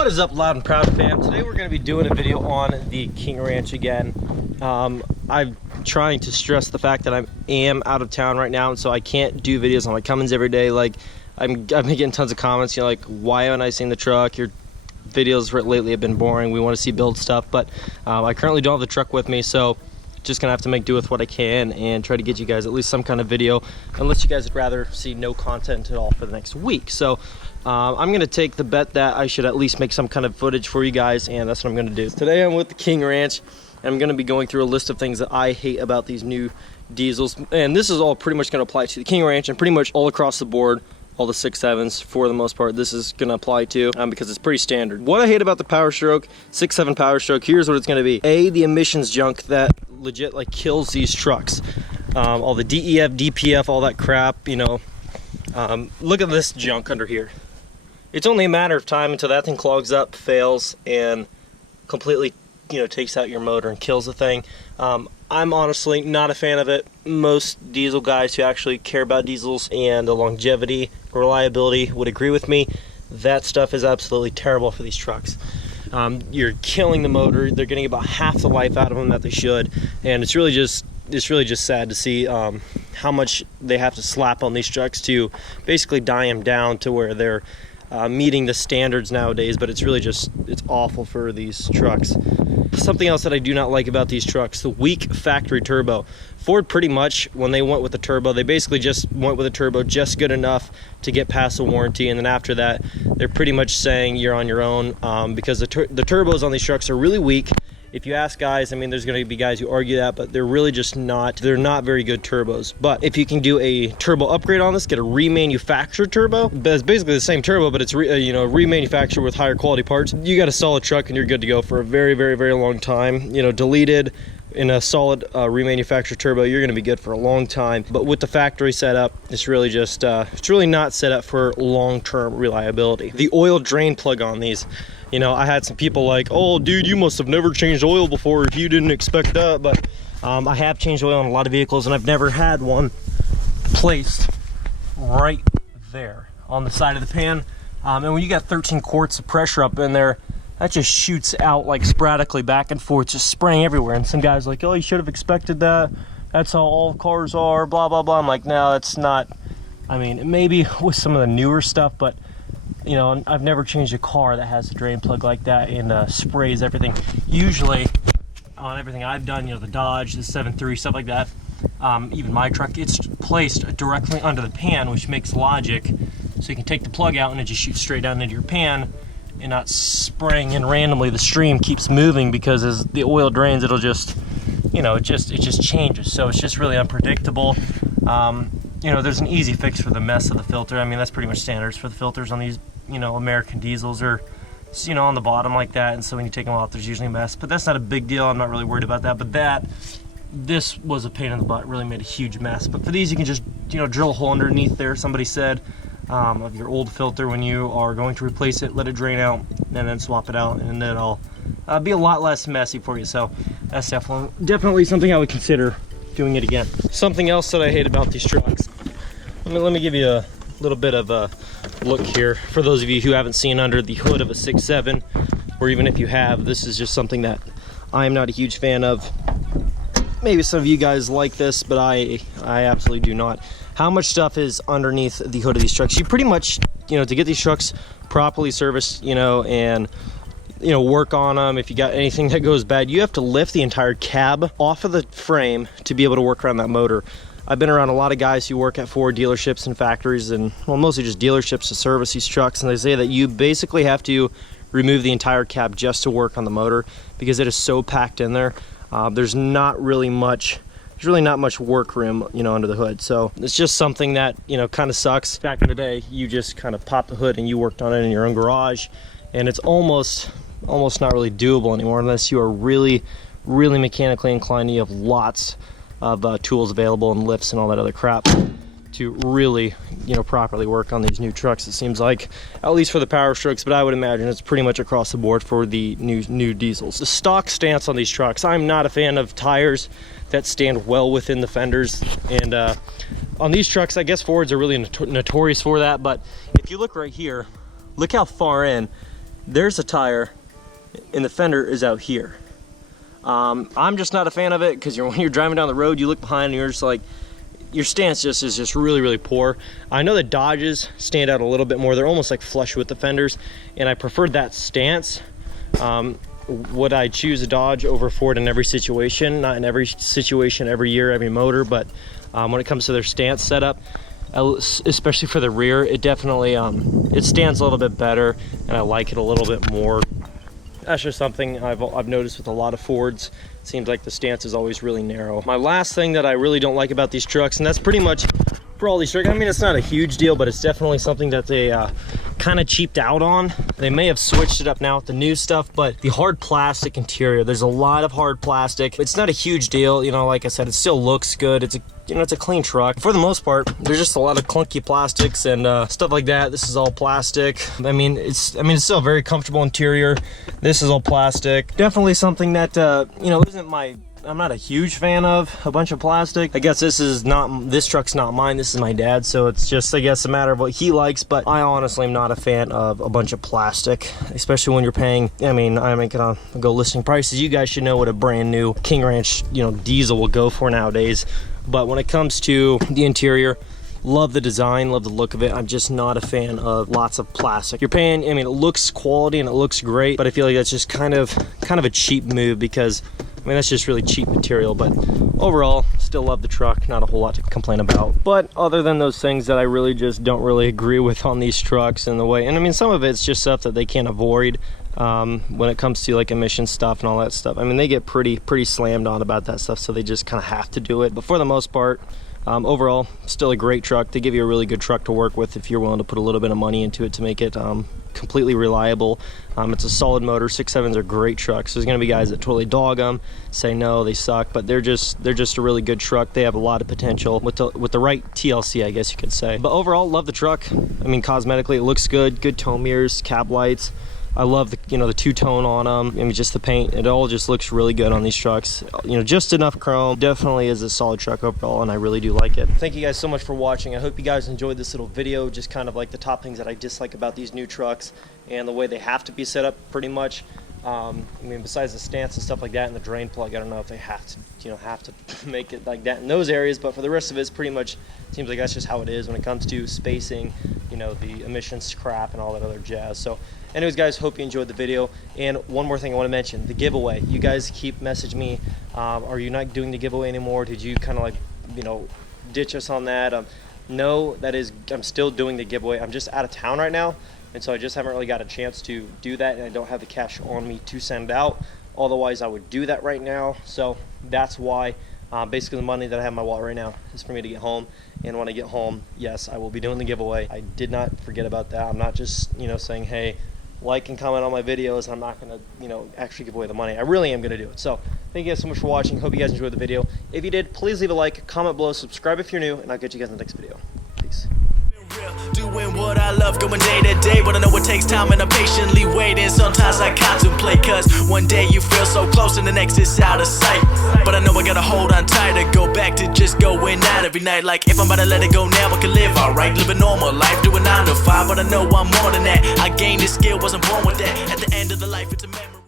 What is up, Loud and Proud fam? Today we're going to be doing a video on the KingRanch again. I'm trying to stress the fact that I am out of town right now, and so I can't do videos on my Cummins every day. Like, I've been getting tons of comments, you know, like, why haven't I seen the truck? Your videos lately have been boring. We want to see build stuff, but I currently don't have the truck with me, so just gonna have to make do with what I can and try to get you guys at least some kind of video, unless you guys would rather see no content at all for the next week. So I'm gonna take the bet that I should at least make some kind of footage for you guys, and that's what I'm gonna do. Today I'm with the KingRanch, and I'm gonna be going through a list of things that I hate about these new diesels, and this is all pretty much gonna apply to the KingRanch and pretty much all across the board. All the 6.7s, for the most part, this is gonna apply to because it's pretty standard. What I hate about the Powerstroke, 6.7 Powerstroke, here's what it's gonna be. The emissions junk that legit like kills these trucks. All the DEF, DPF, all that crap, you know. Look at this junk under here. It's only a matter of time until that thing clogs up, fails, and completely, you know, takes out your motor and kills the thing. I'm honestly not a fan of it. Most diesel guys who actually care about diesels and the longevity, reliability would agree with me. That stuff is absolutely terrible for these trucks. You're killing the motor. They're getting about half the life out of them that they should, and it's really just sad to see how much they have to slap on these trucks to basically die them down to where they're meeting the standards nowadays. But it's really just, it's awful for these trucks. Something else that I do not like about these trucks, the weak factory turbo. Ford pretty much, when they went with the turbo, they basically just went with a turbo just good enough to get past the warranty, and then after that they're pretty much saying you're on your own, because the turbos on these trucks are really weak. If you ask guys, I mean, there's going to be guys who argue that, but they're really just not, they're not very good turbos. But if you can do a turbo upgrade on this, get a remanufactured turbo, but it's basically the same turbo, but it's remanufactured with higher quality parts, you got a solid truck and you're good to go for a very, very, very long time. You know, deleted in a solid remanufactured turbo, you're going to be good for a long time. But with the factory setup, it's really just it's really not set up for long-term reliability. The oil drain plug on these, you know, I had some people like, oh dude, you must have never changed oil before if you didn't expect that. But I have changed oil on a lot of vehicles, and I've never had one placed right there on the side of the pan. And when you got 13 quarts of pressure up in there, that just shoots out like sporadically back and forth, just spraying everywhere. And some guys are like, oh, you should have expected that. That's how all cars are, blah, blah, blah. I'm like, no, it's not. I mean, maybe with some of the newer stuff, but you know, I've never changed a car that has a drain plug like that and sprays everything. Usually on everything I've done, you know, the Dodge, the 7.3, stuff like that, even my truck, it's placed directly under the pan, which makes logic. So you can take the plug out and it just shoots straight down into your pan and not spraying in randomly. The stream keeps moving because as the oil drains, it'll just, you know, it just changes. So it's just really unpredictable. You know, there's an easy fix for the mess of the filter. I mean, that's pretty much standards for the filters on these, you know, American diesels are, you know, on the bottom like that. And so when you take them out, there's usually a mess. But that's not a big deal. I'm not really worried about that. But this was a pain in the butt. Really made a huge mess. But for these, you can just, you know, drill a hole underneath there, somebody said, of your old filter when you are going to replace it, let it drain out, and then swap it out, and then it'll be a lot less messy for you. So that's definitely something I would consider doing it again. Something else that I hate about these trucks. Let me give you a little bit of a look here. For those of you who haven't seen under the hood of a 6.7, or even if you have, this is just something that I am not a huge fan of. Maybe some of you guys like this, but I absolutely do not. How much stuff is underneath the hood of these trucks? You pretty much, you know, to get these trucks properly serviced, you know, and you know, work on them, if you got anything that goes bad, you have to lift the entire cab off of the frame to be able to work around that motor. I've been around a lot of guys who work at Ford dealerships and factories, and well, mostly just dealerships to service these trucks, and they say that you basically have to remove the entire cab just to work on the motor because it is so packed in there. There's not really much work room, you know, under the hood. So it's just something that, you know, kind of sucks. Back in the day, you just kind of popped the hood and you worked on it in your own garage, and it's almost not really doable anymore unless you are really, really mechanically inclined and you have lots of tools available and lifts and all that other crap to really, you know, properly work on these new trucks. It seems like, at least for the Powerstrokes, but I would imagine it's pretty much across the board for the new diesels. The stock stance on these trucks, I'm not a fan of tires that stand well within the fenders, and on these trucks, I guess Fords are really notorious for that. But if you look right here, look how far in there's a tire and the fender is out here. I'm just not a fan of it because when you're driving down the road, you look behind and you're just like, your stance is just really, really poor. I know the Dodges stand out a little bit more. They're almost like flush with the fenders, and I preferred that stance. Would I choose a Dodge over Ford in every situation? Not in every situation, every year, every motor, but when it comes to their stance setup, especially for the rear, it definitely it stands a little bit better, and I like it a little bit more. That's just something I've noticed with a lot of Fords. It seems like the stance is always really narrow. My last thing that I really don't like about these trucks, and that's pretty much for all these trucks, I mean, it's not a huge deal, but it's definitely something that they kind of cheaped out on. They may have switched it up now with the new stuff, but the hard plastic interior, there's a lot of hard plastic. It's not a huge deal, you know, like I said, it still looks good. It's a, you know, it's a clean truck. For the most part, there's just a lot of clunky plastics and stuff like that. This is all plastic. I mean, it's still a very comfortable interior. This is all plastic. Definitely something that, you know, I'm not a huge fan of a bunch of plastic. I guess this truck's not mine, this is my dad's, so it's just, I guess, a matter of what he likes, but I honestly am not a fan of a bunch of plastic, especially when you're paying, I mean, I'm not gonna go listing prices. You guys should know what a brand new KingRanch, you know, diesel will go for nowadays, but when it comes to the interior, love the design, love the look of it. I'm just not a fan of lots of plastic. You're paying, I mean, it looks quality and it looks great, but I feel like that's just kind of a cheap move because, I mean, that's just really cheap material. But overall, still love the truck. Not a whole lot to complain about. But other than those things that I really just don't really agree with on these trucks and the way, and I mean, some of it's just stuff that they can't avoid when it comes to like emission stuff and all that stuff. I mean, they get pretty slammed on about that stuff, so they just kind of have to do it. But for the most part, overall, still a great truck. They give you a really good truck to work with if you're willing to put a little bit of money into it to make it completely reliable. It's a solid motor. 6.7s are great trucks. There's going to be guys that totally dog them, say no, they suck, but they're just a really good truck. They have a lot of potential with the right TLC, I guess you could say. But overall, love the truck. I mean, cosmetically, it looks good. Good tow mirrors, cab lights. I love the, you know, the two-tone on them. I mean, just the paint, it all just looks really good on these trucks. You know, just enough chrome. Definitely is a solid truck overall, and I really do like it. Thank you guys so much for watching. I hope you guys enjoyed this little video, just kind of like the top things that I dislike about these new trucks and the way they have to be set up pretty much. I mean, besides the stance and stuff like that and the drain plug, I don't know if they have to, you know, make it like that in those areas, but for the rest of it, it's pretty much, seems like that's just how it is when it comes to spacing, you know, the emissions crap and all that other jazz. So anyways, guys, hope you enjoyed the video. And one more thing I want to mention, the giveaway. You guys keep messaging me, are you not doing the giveaway anymore? Did you kind of like, you know, ditch us on that? No, I'm still doing the giveaway. I'm just out of town right now, and so I just haven't really got a chance to do that, and I don't have the cash on me to send out. Otherwise, I would do that right now. So that's why. Basically, the money that I have in my wallet right now is for me to get home, and when I get home, yes, I will be doing the giveaway. I did not forget about that. I'm not just, you know, saying, hey, like and comment on my videos. I'm not going to, you know, actually give away the money. I really am going to do it. So thank you guys so much for watching. Hope you guys enjoyed the video. If you did, please leave a like, comment below, subscribe if you're new, and I'll catch you guys in the next video. Peace. Doing what I love, going day to day, but I know it takes time and I'm patiently waiting. Sometimes I contemplate, cause one day you feel so close and the next is out of sight. But I know I gotta hold on tight to go back to just going out every night. Like if I'm about to let it go now, I can live alright, live a normal life, doing 9 to 5. But I know I'm more than that. I gained this skill, wasn't born with that. At the end of the life, it's a memory.